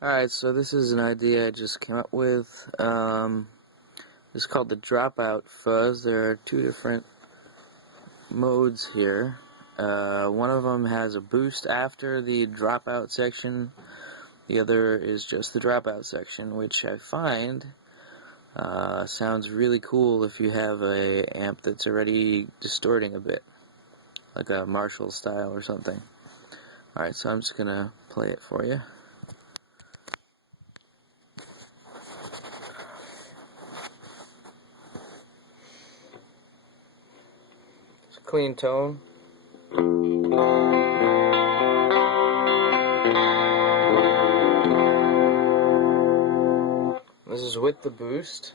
Alright, so this is an idea I just came up with. It's called the Dropout Fuzz. There are two different modes here. One of them has a boost after the dropout section. The other is just the dropout section, which I find sounds really cool if you have a amp that's already distorting a bit, like a Marshall style or something. Alright, so I'm just gonna play it for you. It's a clean tone. This is with the boost.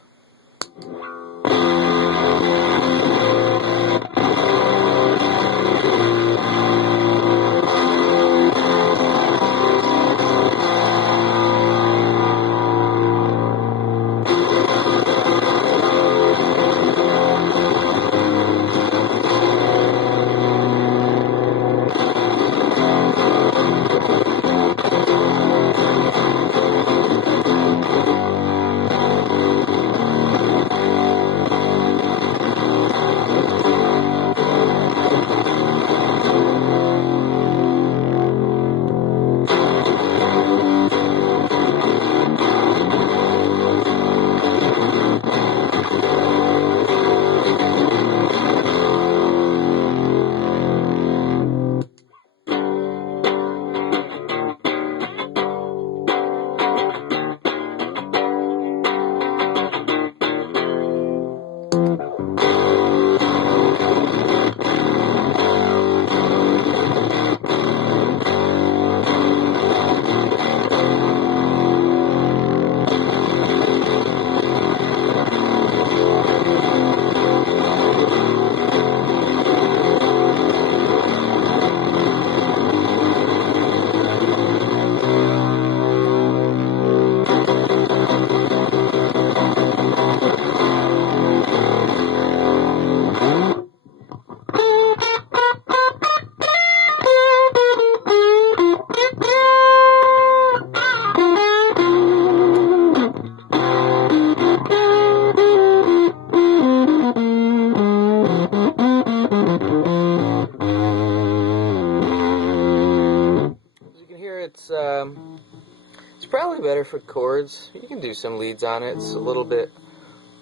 It's probably better for chords. You can do some leads on it. It's a little bit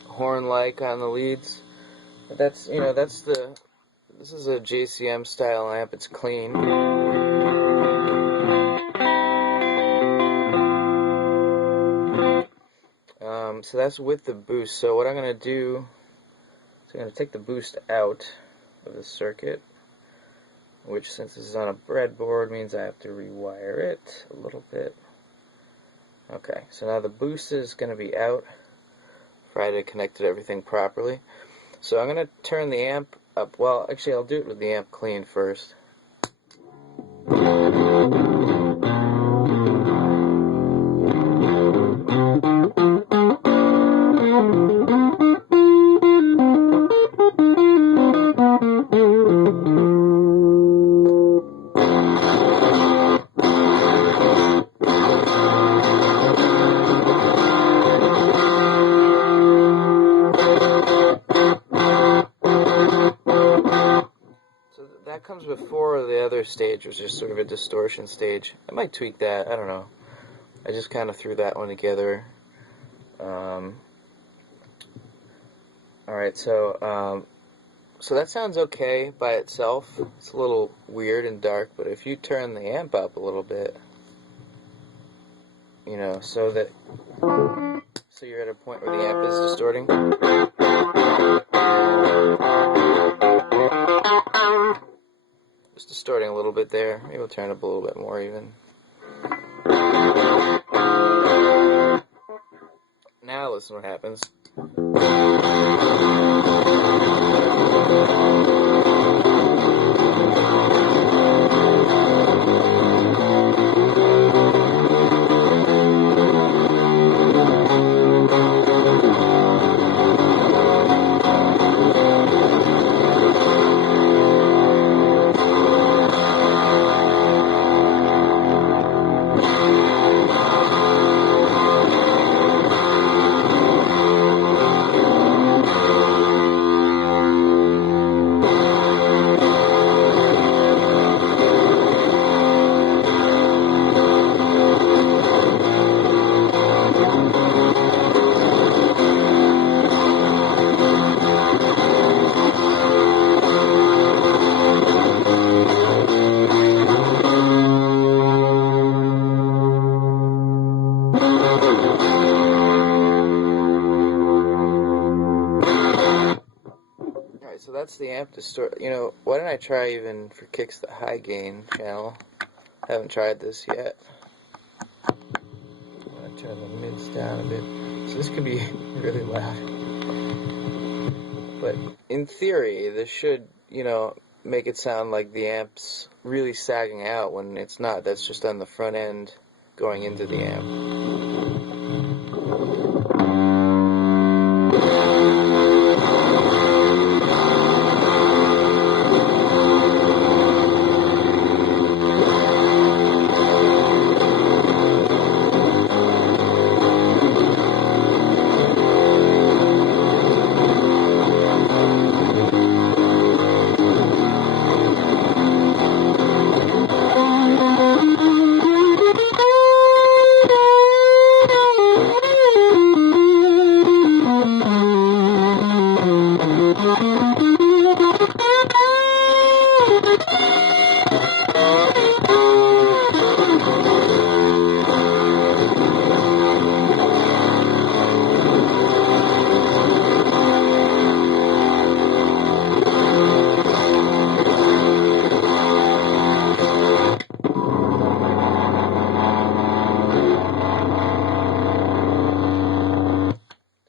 horn-like on the leads. But that's, this is a JCM style amp. It's clean. So that's with the boost. So what I'm going to do is I'm going to take the boost out of the circuit, which, since this is on a breadboard, means I have to rewire it a little bit. Okay, so now the boost is going to be out if I had connected everything properly. So I'm going to turn the amp up. Well, actually, I'll do it with the amp clean first. That comes before the other stage, which is sort of a distortion stage. I might tweak that, I don't know. I just kind of threw that one together. Alright, so that sounds okay by itself. It's a little weird and dark, but if you turn the amp up a little bit, so you're at a point where the amp is distorting. Just distorting a little bit there. Maybe we'll turn it up a little bit more even. Now listen what happens. that's the amp distort. You know, why don't I try even for kicks the high gain channel? I haven't tried this yet. I'm gonna turn the mids down a bit. So this could be really loud. But in theory, this should, you know, make it sound like the amp's really sagging out when it's not. That's just on the front end going into the amp.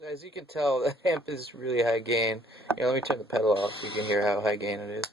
As you can tell, the amp is really high gain. You know, let me turn the pedal off so you can hear how high gain it is.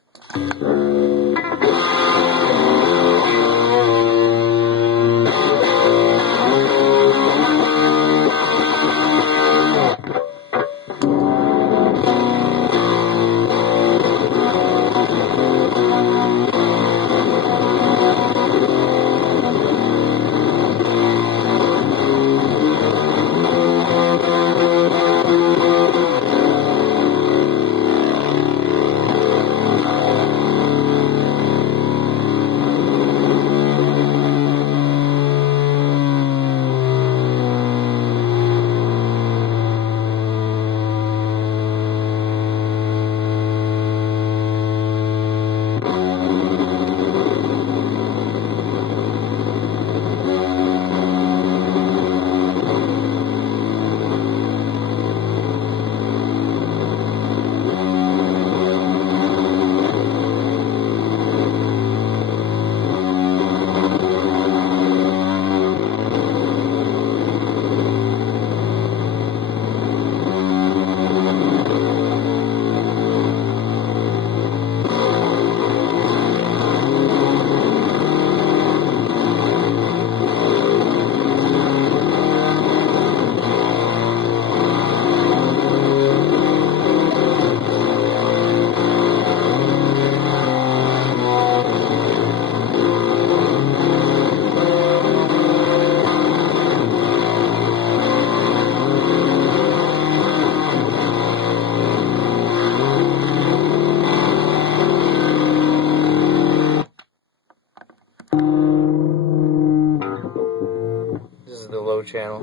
This is the low channel.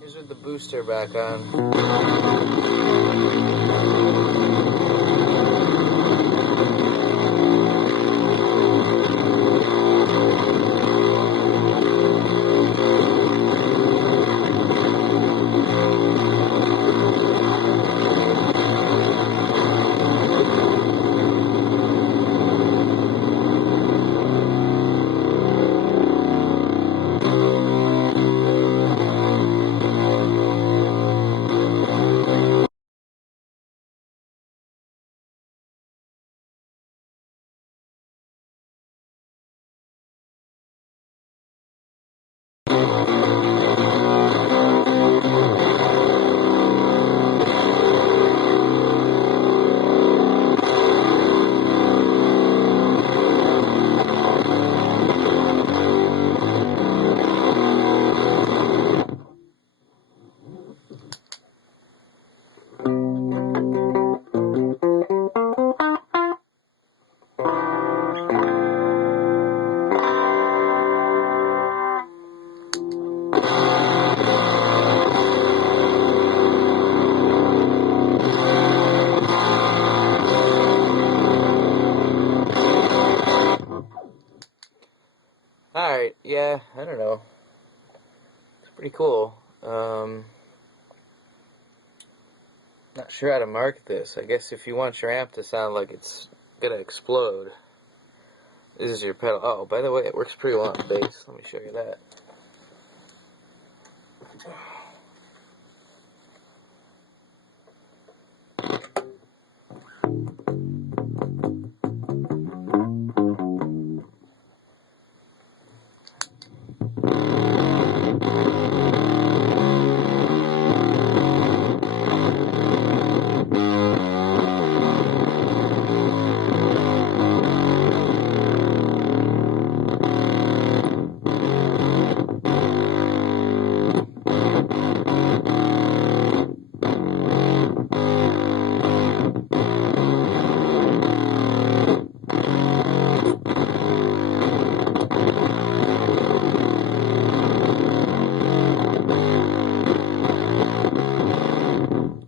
Here's with the booster back on. pretty cool. Not sure how to mark this. I guess if you want your amp to sound like it's gonna explode, this is your pedal. Oh, by the way, it works pretty well on bass. Let me show you that.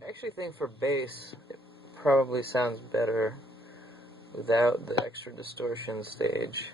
I actually think for bass, it probably sounds better without the extra distortion stage.